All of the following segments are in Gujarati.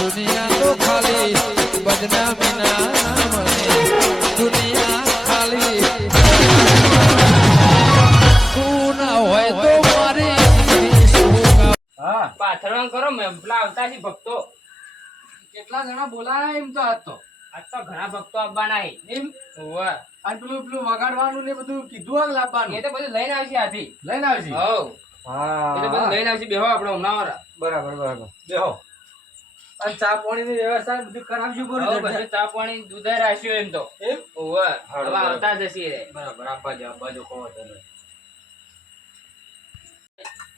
દુનિયા તો ખાલી બદનામી ના નામને દુનિયા ખાલી તું ના હોય તો મારી હા પાથરણ કરો મેં પેલા આવતા છે ભક્તો કેટલા જણા બોલાયા એમ તો આજ તો ઘણા ભક્તો આવવાના છે એમ ઓવે અને પેલું વગાડવાનું ને બધું કીધું આ લાવવાનું એ તો બધું લઈને આવશે આથી લઈને આવશે હવ હા એ તો બધું લઈને આવશે બેહો આપણે હમણાં વાળા બરાબર બરાબર બેહો અને ચા પાણીની વ્યવસ્થા બધું કરાવજો હવ બધું ચા પાણી દૂધ રાખ્યું એમ તો એમ ઓવે હા, હવે બરાબર. આવતા જશે રે બરાબર આપવા જાવ બાજુ કહો તને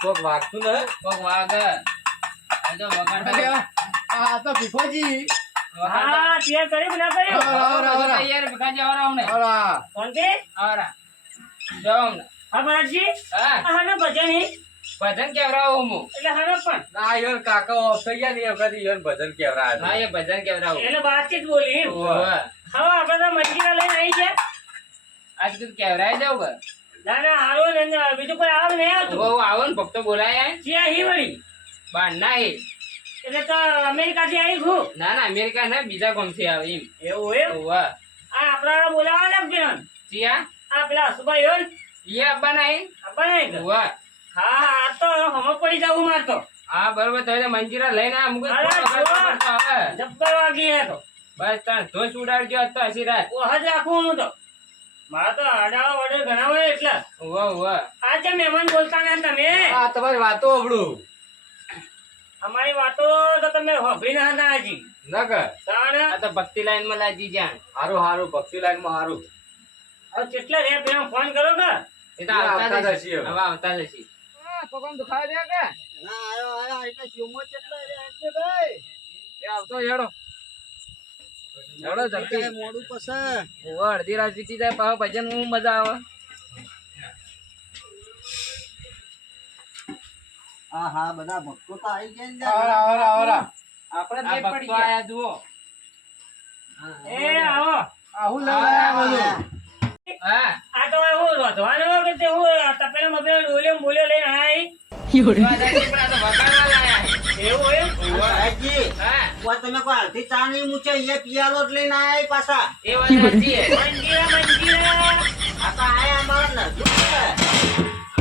કોક વાગતું ને કોક વાગે આ તો વગાડતા આ તો ભીખોજી હા તૈયાર કર્યું ના કર્યું તૈયાર ભગાજી આવરા અમને આવરા કોણકે આવરા જાઓ અમને હા મહારાજજી હા હાનો ભજન હી ભજન કેવરાવું હું એટલે હાનો પણ ના યાર કાકા ઓફ થઈ ગયા ને એ વખત યાર ભજન કેવરા હા એ ભજન કેવરાવું એટલે વાતચીત બોલી એમ. ઓવે હવે આપણે તો મંજીરા લઈને આવી છે આજ કીધું કેવરાય જાવ કે ના ના હારો ને બીજું કોઈ આવ નહીં આવતું ઓવે આવો ને ભક્તો બોલાયા જ્યાં હી વળી બાર ના એ એટલે તો અમેરિકાથી આવી છું ના ના અમેરિકા ના બીજા ગામથી આવે એમ એવું એમ ઓવે આ આપણા બોલાવા લાગશે ને ચિયા આ પેલા સુભાઈ હોય ને એ અબ્બા ના આપણે ઓવે હા આ તો હમ પડી જવું મારતો હા બરોબર તો મંજીરા લઈને આ મુકું અરે, જોવા. જબ્બર વાગી હે તો બસ તાર ધોશ ઉડાડજો આજ તો હસી રાત ઓહજ રાખું હું તો મારા તો આડાળા વડે ઘણા હોય એટલે ઓવે ઓવે આ જે મહેમાન બોલતા ને તમે આ તમારી વાતો અવળું અમારી વાતો તો તમે હોભળી ના હતા હજી ના કર તાણ આ તો ભક્તિ લાઈન માં લાજી જાણ હારું હારું ભક્તિ લાઈન માં હારું હવે કેટલા રે પેલા ફોન કરો કે એ તો આવતા આવતા જશે જશે હવે. હવે આવતા જશે પગમ દુખાવે છે કે ના આયો એટલે જીવમો કેટલા રે આજે ભાઈ એ આવતો હેડો હેડો જલ્દી મોડું પસા ઓવે અડધી રાત વીતી જાય પાછો ભજન હું મજા આવે હા હા બધા ભક્તો તો આવી ગયા ને આવરા આવરા આવરા આપણે જે પડી ગયા આયા જુઓ એ આવો આહું લઈને આયા બધું હા આ તો એવું રોધવાનું કે તે હું તપેલા મપેલા ડોલ્યો બોલ્યો લઈને આઈ જોવા જાય છે, પણ આ તો વગાડવા લાયા છે. એવું એમ સાહેબજી, હા વા તમે કોઈ હાલથી ચા નહીં મૂકે, એ પિયાલો જ લઈને આયા પાછા. એ વાત સાચી છે. મંજીરા મંજીરા આ તો આયા અમારા નજુ છે.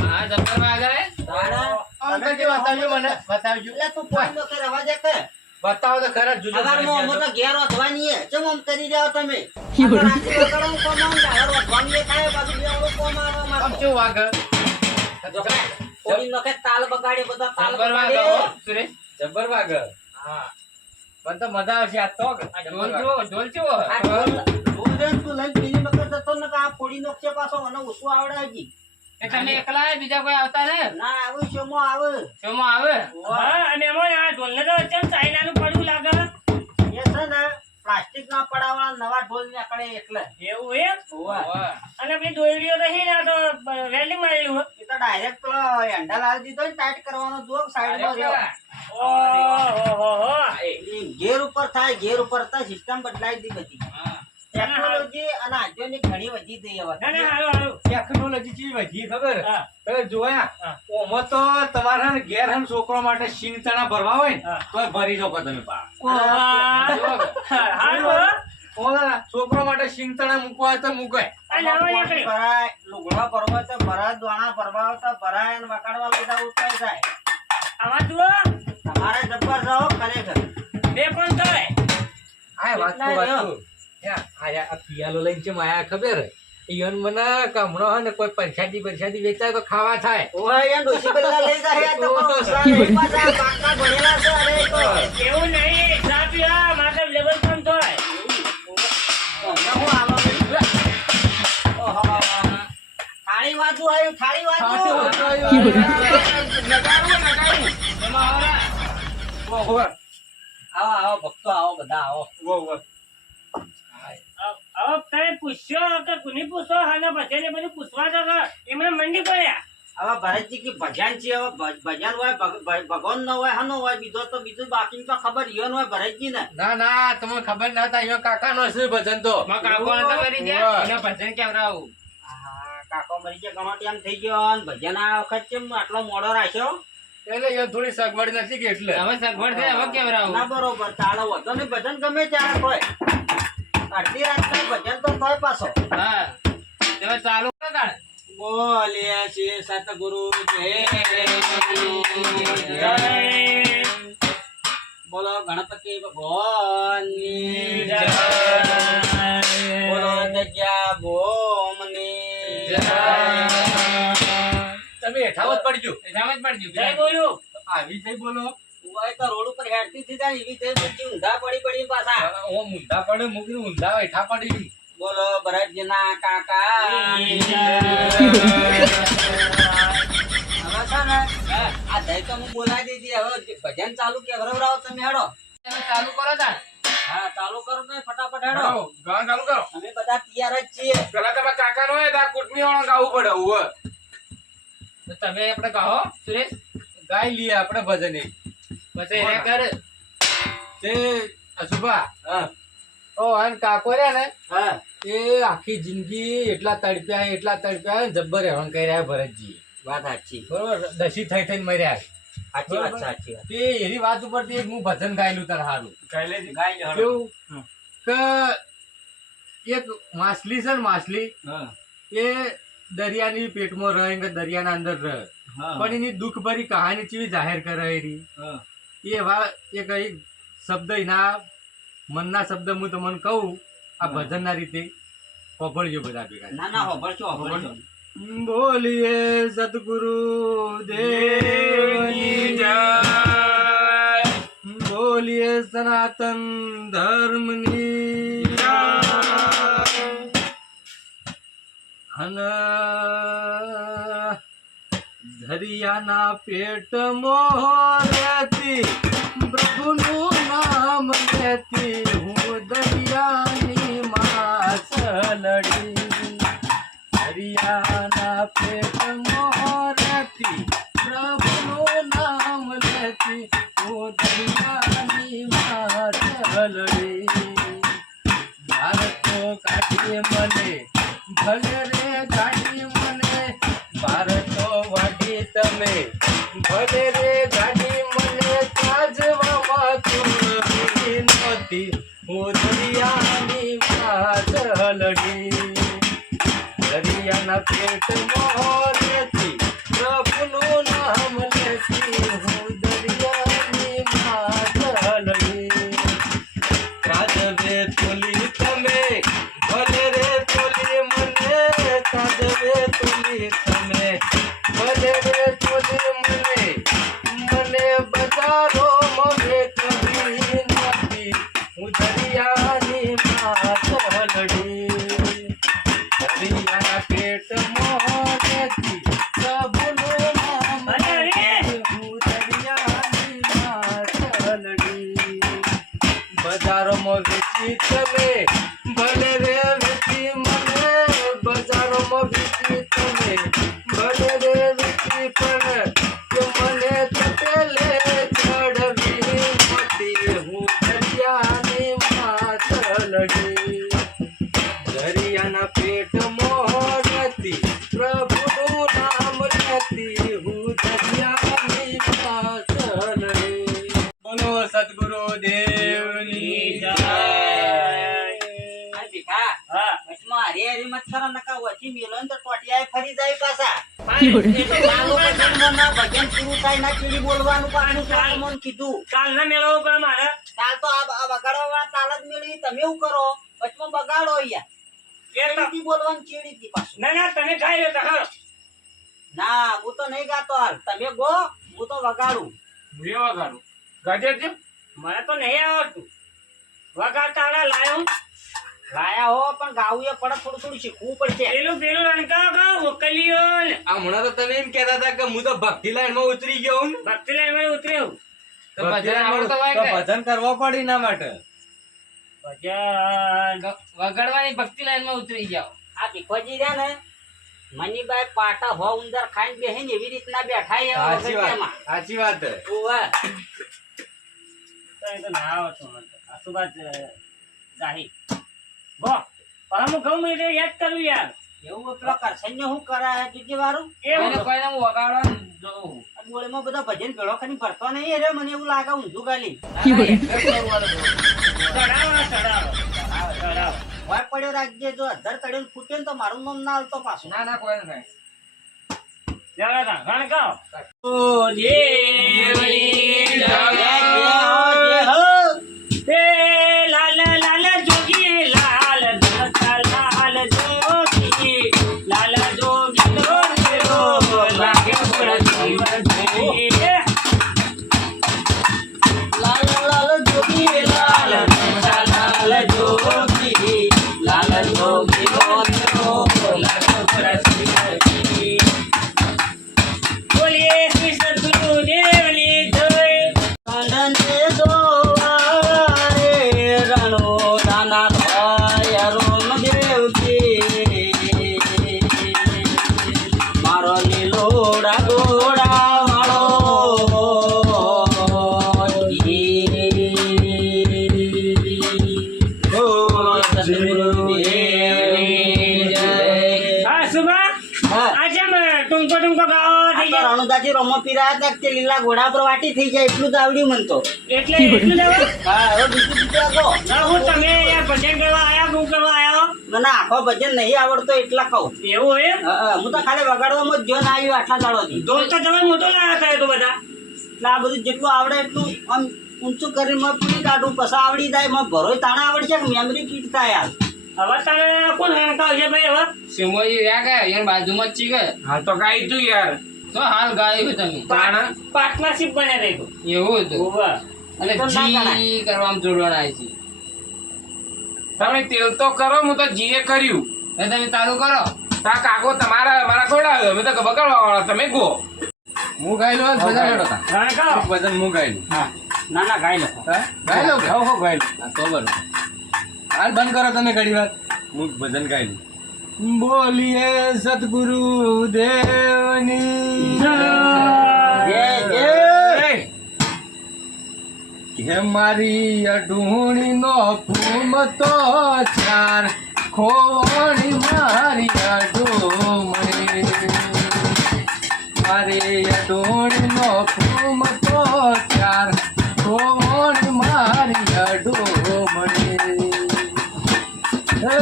હા જબ્બર વાગે અંકલ જે બતાવજો મને બતાવજો એટલે તું ફોન તો કરે, અવાજે કે. બતાવો તો ખરા જુદું સવારમાં અમે તો ઘેર વધવાની હે. ચમ આમ કરી જાઓ તમે? આ તો રાત્રે વગાડવાનું કોમ આવે, દાડો વધવાનું એ થાય, પાછું બેવડું કોમ આવે અમારે આમ તો. કેવું વાગે કોળી નખે તાલ બગાડે, બધા તાલ જબ્બર વાગે બગાડે. હો, સુરેશ જબર વાગે હા મને તો મજા આવશે આ તો આ ઢોલ જુઓ ઢોલ કેવો આ ઢોલ રે તું લઈને પેલી વખત જતો ને કે આ ફોડી નોખશે પાછો, મને ઓછું આવડે હજી. એ તમે એકલા જ, બીજા કોઈ આવતા ને ના આવે શોમો આવે. શોમાં આવે હા અને એમાં આ ઢોલને તો ચમ ચાઇનાનું પડવું લાગે એ છે ને પ્લાસ્ટિક ના પડાવવા નવા ઢોલ નીકળે એટલે. એવું એમ હોવે. વાહ. અને પેલી દોયડીઓ તો હી ના તો વેલ્ડિંગ મારેલું હોય એ તો ડાયરેક્ટ પેલો હેન્ડલ આવી દીધો ને ટાઈટ કરવાનો જુઓ સાઈડમાં રહ્યો. ઓહો એ ગેર ઉપર થાય, ગેર ઉપર થાય, સિસ્ટમ બદલાઈ દી બધી. હા. ટેકનોલોજી અને આધુનિક ઘણી વધી ગઈ હવે. ના ના હારું હારું ટેકનોલોજી ચીજ વધી ખબર હા તમે જોયા હા. ઓમાં તો તમારા ઘેર હમ છોકરો માટે સિંગ ચણા ભરવા હોય ને હા. તો ભરી જાવ તમે પા ઓહા. જુઓ કે. હારું હો. ઓલા છોકરો માટે સિંગ ચણા મૂકવા હોય તો મૂકાય આ નવા પાણી નીકળી ભરાય, લુગડા ભરવા તો ભરાય, દોણા ભરવા હોય તો ભરાય, અને વગાડવા લીધા ઉઠાઈ જાય. આવા જુઓ તમારે જબ્બર રહો ખરેખર. બે કોણ થાય આ વાત તો કેટલા વાત તો. યા, આ પિયાલો લઈને ચમ આયા ખબર ઈવન મને કમણો હે ને કોઈ પરસાદી વેચાય તો ખાવા થાય ઓય અહીંયા ડોશી પેલા લઈ જાય, આ તો કોઈ ઓસરા નહીં પાછા, પાકા ભણેલા છે, અરે એ તો. એવું નહીં ચા પીવા માટે લેવલ કમ થાય અમને હું આલો નહીં. ઓહો. થાળી વાતું આવ્યું, થાળી વાતું. શોમાં આવરા? આવો આવો ભક્તો આવો, બધા આવો. હવે તમે પૂછ્યો કે કોની પૂછો અને બધાને બધું પૂછવા તો એમને મંડી પડ્યા હવે ભરતજી કે ભજન છે, હવે ભજન હોય, ભગવાન નો હોય, હનો હોય, બીજો તો બીજું બાકી તો ખબર ઈયોન હોય ભરતજી ને. ના તમને ખબર ના હતા અહીંયા કાકા નો છે ભજન તો માં કાકોને તો મરી ગયા, એનો ભજન કેવરાવું. કાકો મરી ગયા ઘણો ટાઈમ થઈ ગયો, અને ભજન આ વખત કેમ આટલો મોડો રાખ્યો? એટલે યાર થોડી સગવડ નથી કે એટલે હવે સગવડ છે હવે કેવરાવું ના બરોબર ચાલો વધો ને ભજન ગમે ત્યારે કોઈ અડધી રાત ભજન તો થાય પાછો હા તમે ચાલુ કરો તાણ બોલીએ શ્રી સતગુરુ જય બોલો ગણપતિ ભગવાનની જય બોલો જગ્યા ભોમની તમે હેઠાવત પડજો સમજ પડજો જય બોલ્યું આવી થઈ બોલો ઉવાય તો રોડ ઉપર હેડતી થઈ જાય એવી થઈ બધી ઊંધા પડી પાછા ઓ ઊંધા પડે મૂકીને ઊંધા હેઠા પડી બોલો ભરતજીના કાકા હવે છે ને આ દઈ તો હું બોલાવી દીધી હવે ભજન ચાલુ કે વરવરાવ તમે હેડો તમે ચાલુ કરો તાણ હા ચાલુ કરો તો ફટાફટ હેડો ગાન ચાલુ કરો અમે બધા તૈયાર જ છીએ પેલા તમારા કાકા નો હોય કુટની વાળા ગાવું પડે હવે તો તમે આપણે કહો સુરેશ ગાઈ લઈએ આપણે ભજન એક પછી એને કર તે અશુભા હા ઓ અને કાકો રહ્યા ને હા એ આખી જિંદગી એટલા તડપ્યા ને જબ્બર હેરાન કર્યા ભરતજી વાત સાચી બરોબર દસી થઈ થઈને મર્યા સાચી વાત સાચી વાત તે એની વાત ઉપરથી એક હું ભજન ગાયેલું તને સારું ગાઈ લે હેડો કેવું કે એક માછલી છે ને માછલી હા એ દરિયાની પેટમાં રહે કે દરિયાના અંદર રહે પણ એની દુઃખ ભરી કહાની ચેવી જાહેર કરે એની હા એ એવા એક શબ્દ એના મનના શબ્દ હું તમને કહું આ ભજનના રીતે પભળજો બધા ભેગા ના ના હોભળશો હોભળશો બોલીએ સદગુરુ દેવની જય બોલીએ સનાતન ધર્મની જય દરિયાના પેટમાં રહેતી પ્રભુનું નામ લેતી હું દરિયાની માછલડી દરિયાના પેટમાં રહેતી પ્રભુનું નામ લેતી હું દરિયાની માછલડી ભારતો કાઢીએ મને ભલે રે ગાડી મને ભારતો વાડી તમે ભલે રે ગાડી મને તાજવામાં તું નહોતી હું દરિયાની માછલડી દરિયાના પેટમાં રહેતી પ્રભુનું નામ લેતી હું દરિયાની માછલડી કાજવે તુલી તમે ભલે રે તુલી મને કાજવે તુલી તમે ભલે રે તુલી મને બજારો મને કભી નથી હું દરિયાની માછલડી દરિયાના પેટમાં રહેતી પ્રભુનું નામ લેતી હું દરિયાની માછલડી બજારોમાં વેચી તમે ભલે રે વેચી મને બજારોમાં વેચી તમે ભલે રે વેચી પણ કે મને તપેલે ચડવી મોતી હું દરિયાની માછલડી દરિયાના પેટમાં રહેતી પ્રભુનું નામ લેતી હું દરિયાની માછલડી બોલો સદગુરુ દેવની જય આ ભીખા હા વચમાં હરી હરી મત કરો નકા વચી મેલો ને તો ટોટિયાએ ફરી જાય પાછા પણ એ તો ચાલો ભજનમાં ના ભજન પૂરું થાય ના ચીડી બોલવાનું પાછું ચાલ મને કીધું કાલ ના મેળવવું પડે મારે તાલ તો આ વગાડવા વાળા તાલ જ મેળવી તમે એવું કરો વચમાં બગાડો યાર એ તો ચીડી બોલવાનું ચીડી થી પાછું ના ના તમે ખાઈ લો હા ના હું તો નહીં ગાતો હાલ તમે ગો હું તો વગાડું મને તો નહીં આવડતું વગાડતા આવડે લાયો લાયા હો પણ ગાવું એ પડે થોડું શીખવું પડશે પેલું રણકા કા વકલીઓ ને હમણાં તો તમે એમ કહેતા હતા કે હું તો ભક્તિ લાઈન માં ઉતરી ગયો હું ભક્તિ લાઈન માં ઉતર્યો તો ભજન આવડતો હોય તો કે ભજન કરવા પડે એના માટે ભજન વગાડવાની ભક્તિ લાઈન માં ઉતરી જાઓ આ ભીખોજી રહ્યા ને મનીભાઈ પાટા હો ઉંદર ખાઈને બેહે ને એવી રીતના બેઠા એવા સાચી વાત વગર સાચી વાત ઓવે. તો એ તો ના આવડતું મને તો. આસુબાજ જાહી ગો પણ હું કહું એટલે યાદ કરું યાર એવું પેલો કરશન ને શું કરાય બીજી વારું એવું કોઈને હું વગાડવાનું જોઉં ટોળીમાં બધા ભજન ભેળો કરીને ભરતો નહીં રે મને એવું લાગે ઊંધું ગાલી ચડાવો. વાય પડ્યો રાખજે જો 1000 તળેલ ફૂટે ને તો મારું નામ ના હાલતો પાછું ના ના કોઈ નહીં જવા તા, ગાણ ગાઓ. ઓ દેવની જય જય. હો. એ લાલ લાલ જોગી લાલ ધનતા લાલ જોગી લાલ જોગી નો દેવો લાગે પ્રતિ વર્ધે. લાલ લાલ જોગી લાલ ધનતા લાલ જોગી લાલ જોગી નો દેવો લાગે પ્રતિ વર્ધે. બોલીએ શ્રી સદગુરુદેવની જય. કંડને દોવારે રણો દાના થાય રોમ દેવજી મારો લીલોડા ગોડા માળો હા સુભા આજે ટૂંકો ટૂંકો ગાઓ થઈ ગયા. રણુદાજી રોમો પીરા હતા તે લીલા ઘોડા પર વાટી થઈ જાય એટલું જ આવડ્યું મને તો એટલે એટલું લેવા હા હવે બીજું આગો ના હું તમે યાર ભજન કરવા આયા હું કરવા આયા મને આખો ભજન નહીં આવડતો એટલા કહું એવું એમ હું તો ખાલી વગાડવામાં જ જોન આવ્યું આટલા દાડોથી ઢોલ તો તમે મોટો લાયા હતા એ તો બધા એટલે આ બધું જેટલું આવડે એટલું આમ ઊંચું કરીને મેં પૂરી કાઢું પછી આવડી જાય મેં ભરોય તાણા આવડશે કે મેમરી કીટ થાય યાર હવે તમે કોણ હણકાવ છે ભાઈ હવે સિંહોજી રહ્યા ગયા યાર બાજુમાં જ છીએ હાલ તો ગાઈ તું યાર તો હાલ ગાયું તમે પાર્ટનરશિપ બને રહી તો એવું હતું ઓવા અને તો ના ગણાય. જી કરવામાં જોડવાના આવી છે તમે તેલ તો કરો હું તો જીએ કર્યું તો તમે ચાલુ કરો તા કાકો તમારા મારા ગોળા અમે તો બગાડવા વાળા તમે ગો હું ગાઈ લો ભજન હણકાવ ભજન હું ગાઈ લું હા ના ના ગાઈ લો ગાઈ લો હો હો ગાઈ લો તો બરોબર હાલ બંધ કરો તમે ઘડી વાર હું ભજન ગાઈ લઉં બોલીએ સદગુરુ દેવની જય જય હે મારી અઢૂણી નો ફૂમતો ચાર ખોણી મારી અઢૂમણી મારી અઢૂણી નો ફૂમતો ચાર ખોણી મારી અઢૂમણી હે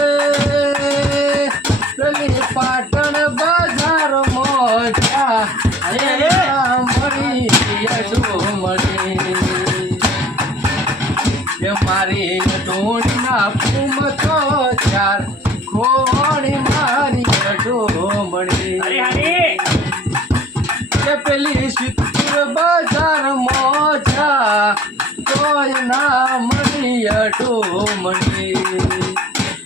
પેલી પાટણ બજાર મોજા મળી અઢૂમણી કે મારી અઢોણીના ફૂમતો ચાર ખોણી મારી અઢોમણી હરી હરી કે પેલી સિત્તુર બજાર મોજા તોય ના મળી અઢોમણી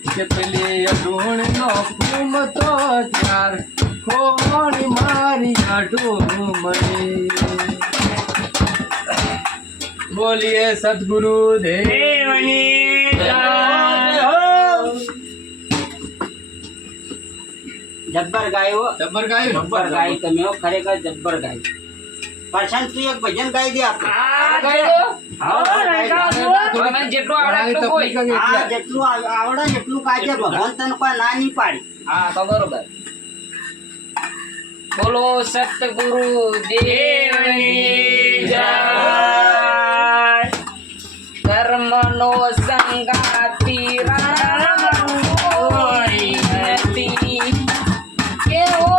કે પેલી અઢોણીનો ફૂમતો ચાર ખોણી મારી અઢોમણી બોલીએ સદગુરુ દેવ દેવની જય જબ્બર ગાયો જબ્બર ગાયું જબ્બર ગાય તમે હો, ખરેખર જબ્બર ગાય પ્રશાંત તું એક ભજન ગાઈ દે આપણે આ ગાઈ દો હા હણકાવ જુઓ. તમે જેટલું આવડે એટલું કોઈ આ જેટલું આવડે ને એટલું કાજે ભગવાન તને કોઈ ના નહીં પાડી હા તો બરોબર બોલો સતગુરુ દેવની જય કર્મનો સંગાતી રામ કોઈ નથી કેવો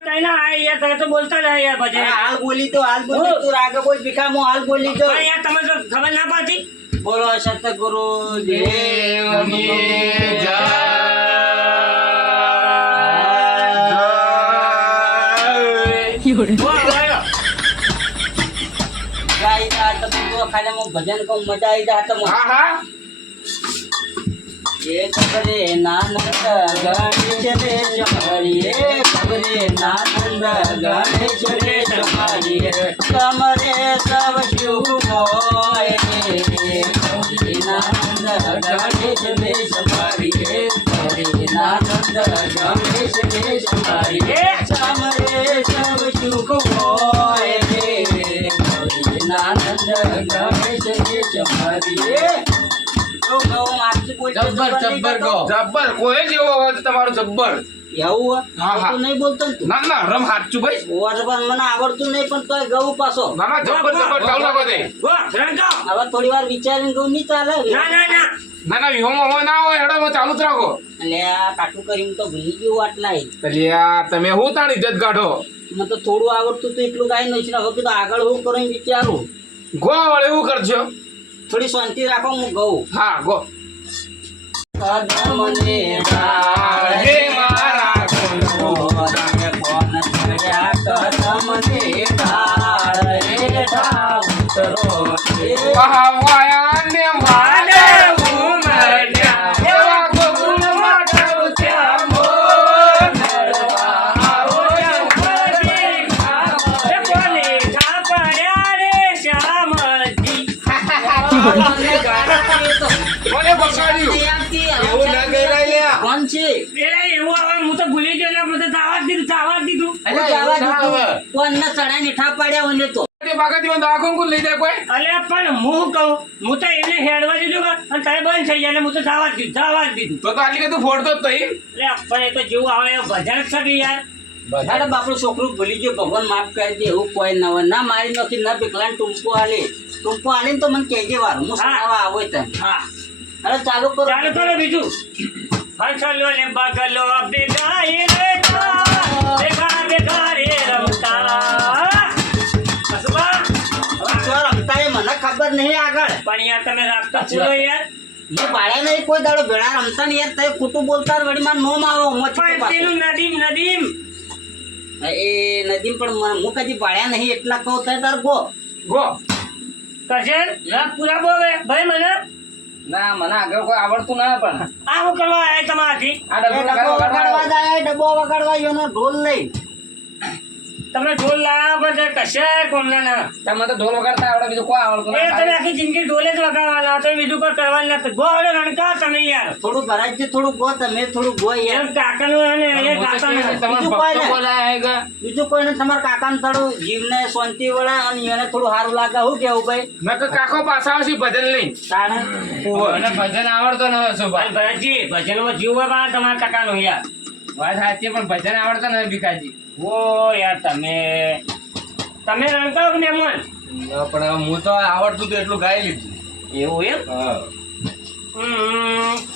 કઈ ના આ યાર તમે તો બોલતા જ યાર ભજન હાલ બોલી તું તું રાગે બોલ ભીખામો હાલ બોલી તો પણ યાર તમે તો ખબર ના પડતી બોલો સતગુરુ દેવની જય બોલ ગાયો ગાઈ જા તમે જો ખાલી હું ભજન કહું મજા આવી જા તમે હા હા એક ખબરે નાનંદ ગણેશ રે જમરી ખબરે નાનંદ ગણેશ રે જમરી કમરે સબ શુભ મોય નાનંદ ગણેશ રે જમરી ખબરે નાનંદ ગણેશ રે જમરી કમરે સબ શુભ મોય નાનંદ ગણેશ રે જમરી જો ગૌ મારથી બોલતો જબ્બર જબ્બર ગો જબ્બર કોઈ જેવો અવાજ તમારો જબ્બર એવું હા, હા. તું નહીં બોલતો ને તું ના ના રમ હાચું ભાઈ ઓરબન મને આવડતું નહીં પણ તોય ગૌ પાછો ના ના જબ્બર જબ્બર ચાલુ રાખો તે ગો રણકો હવે થોડી વાર વિચારીને ગૌ નહીં ચાલે ના ના ના ના ના વિહોમાં હોય ના હોય હેડો ચાલુ જ રાખો એટલે આ કાટું કરીને તો ભૂલી ગયું આટલા તલિયા તમે હું તાણ ઇજ્જત કાઢો મને તો થોડું આવડતું તો એટલું ગાય નહીં છે હવે કીધું આગળ હું કરું એમ વિચારું ગો વળે એવું કરજો થોડી શાંતિ રાખો હું ગઉં હા ગો કદમને હે મારા ગુનો કોને ચડ્યા કદમને ઢાળ હેઠા ઉતરો વાહવાયાને વાડે ઉમર્યા એવા ગોકુળમાં ઠરત્યા મોનળવા આવો એ કોને ખા પડ્યા રે શ્યામજી કોને બગાડ્યું એવું ના કહેવાય લ્યા કોણ છે એલા એવું હવે હું તો ભૂલી ગયો ને મને દાવા દીધું હું જવા દીધું કોણને ચડાઈ મીઠા પાડ્યા મને તો તે બાગાતીમાં દવાખાનું કોણ લઈ જાય કોઈ અલ્યા પણ હું કહું હું તો એને હેડવા દીધું કે અને તમે બંધ થઈ જાય એટલે હું તો જવા જ દીધું તો આટલી કે તું ફોડતો જ તઈ એટલે પણ એ તો જેવું આવે એવું ભજન જ છે યાર અરે બાપડું છોકરું ભૂલી ગયો ભગવાન માફ કરી દે એવું કોઈ ન હોય ના મારી નથી ના પેકલા ટૂંપો આલે ને તો મને કહેજે વાર હું સુનાવા આવો તને હા અરે ચાલુ કરો ચાલુ કરો બીજું હંસલો ને બગલો બેગાય રે બેગા બેગા રે રમતા હસબા જો રમતા એ મને ખબર નહીં આગળ પણ યાર તમે રાખતા પૂરો યાર હું પાડ્યા નહીં કોઈ દાડો ભેળા રમતા ને યાર તમે ખોટું બોલતા વળી માર નોમ આવો પણ પેલું નદીમ એ નદીમ પણ હું કદી પાડ્યા નહીં એટલા કહું તો તાર ગો ગો કજન ના પૂરા બોલે ભાઈ મને ના મને આગળ કોઈ આવડતું ના પણ આ હું કરવા આયા તમારાથી આ એ ડબ્બો વગાડવા જાય ડબ્બો વગાડવા એનો ઢોલ લઈ તમને ઢોલ લાવવા બધા કશા કોમના ના તમે તો ઢોલ વગાડતા આવડે બીજું કોઈ આવડતું એ તમે ના આખી જિંદગી ઢોલે જ વગાડવાના તમે બીજું કોઈ કરવાનું નથી ગોળે રણકા તમે યાર થોડું ભરાજી થોડું ગો તમે થોડું ગો યાર એમ કાકાનું અને એને કાકાનું બીજું કોઈ નહીં. બીજું કોઈને તમારા કાકાને થોડું જીવને શાંતિ વળે અને એને થોડું સારું લાગે શું કેવું ભાઈ નકર કાકો પાછા આવશે ભજન લઈ તાણે મને ભજન આવડતો ન હોય સુભા ભાઈ ભરતજી ભજનમાં જીવ હોય બા તમારા કાકાનું યાર વાત સાચી પણ ભજન આવડતો ન હોય ભીખાજી ઓ યાર તમે રણકાવ ને મન પણ હું તો આવડતું તો એટલું ગાઈ લીધું એવું એમ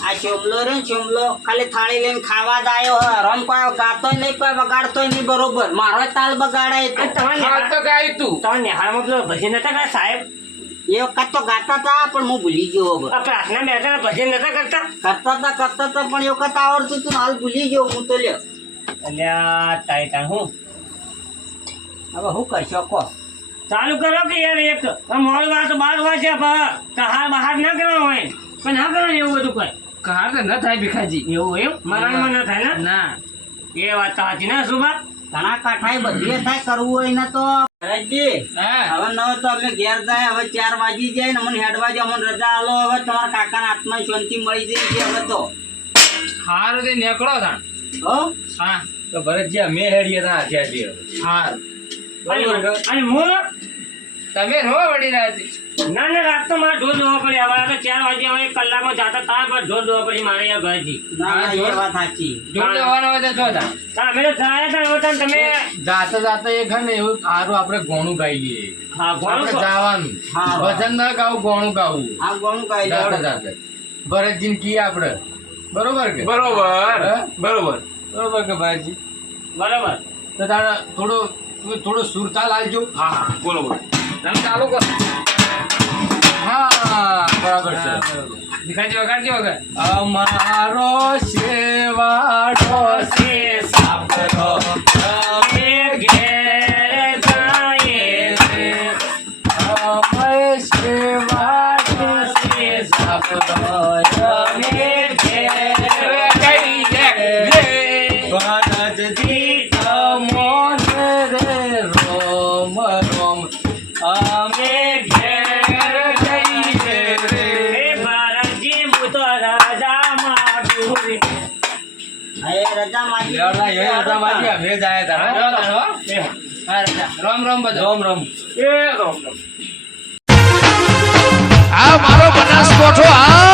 આ ચોમલો રે ને ચોમલો ખાલી થાળી લઈને ખાવા જ આવ્યો હ રમ કોઈ ગાતોય નહીં કોઈ વગાડતોય નહીં બરોબર મારો તાલ બગાડાય તો હાલ તો ગાય તું તમે નિહાળમાં પેલો ભજન નતા કરતા સાહેબ એ વખત તો ગાતા હતા પણ હું ભૂલી ગયો હવે આ પ્રાર્થના બેઠા ભજન નતા કરતા કરતા હતા પણ એ વખત આવડતું હતું ને હાલ ભૂલી ગયો હું તો લ્યો અલ્યા તાઈ હું હવે શું કરશો કહો ચાલુ કરો કે યાર એક મોડ વાર તો 12 વાગ્યા બહાર બહાર ના કરવાનું હોય પણ ના કરવાનું એવું બધું કઈ કહાર તો ન થાય ભીખાજી એવું એમ મરણમાં ના થાય ને ના એ વાત તો સાચી ના સુભા ઘણા કાંઠાએ બધું થાય કરવું હોય ને તો ભરતજી, હા હવે ન હોય તો અમે ઘેર જાય હવે 4 વાગી જાય ને મને હેડવા જાય મને રજા આલો હવે તમારા કાકાના હાથમાં શાંતિ મળી જાય છે હવે તો હારું તે નીકળો તા હો હા તો ભરતજી અમે હેડીએ તા હાથિયાથી હવે. હાર અને હું તમે રો વડી રહ્યા છે ના ના રાત તો મારે ઢોલ દોવા પડી હવે આગળ 4 વાગે હવે 1 કલાકમાં જાતા તાર પર ઢોલ દોવા પડી મારે યાર ઘરથી ના ના એ વાત સાચી ઢોલ લેવાનો હોય તો જો તા અમે તો જાય હતા હવે તો તમે જાતા જાતા એક હે ને એવું સારું આપણે ગોણું ગાઈ લઈએ હા આપણે ભણો જવાનું હા. ભજન ના ગાવું ગોણું ગાવું આ ગણું કાઈ જાતા જાતા ભરતજીને કીએ આપણે બરોબર કે બરોબર હે? બરોબર બરોબર કે ભાઈજી બરાબર તો તારે થોડો સુરતાલ આલજો હા હા બોલો બોલો તમે ચાલુ કરો હા બરાબર છે ભીખાજી વગાડજો વગર અમારો શેવાડો છે સાપરો અમે ઘેર જઈએ છે. અમે શેવાડો છે સાપરો અમે ઘેર ભરતજી તમોન રે રોમ રોમ અમે ઘેર જઈએ રે હે ભારતજી હું તો રાજા માંગુ રે. એ રજા માજી લેવડા એ હતા માજી અમે જ આયા તા જો તાણ હો હા રાજા રામ રામ બધો રોમ રોમ એ રોમ રોમ આ મારો બનાસકોઠો આ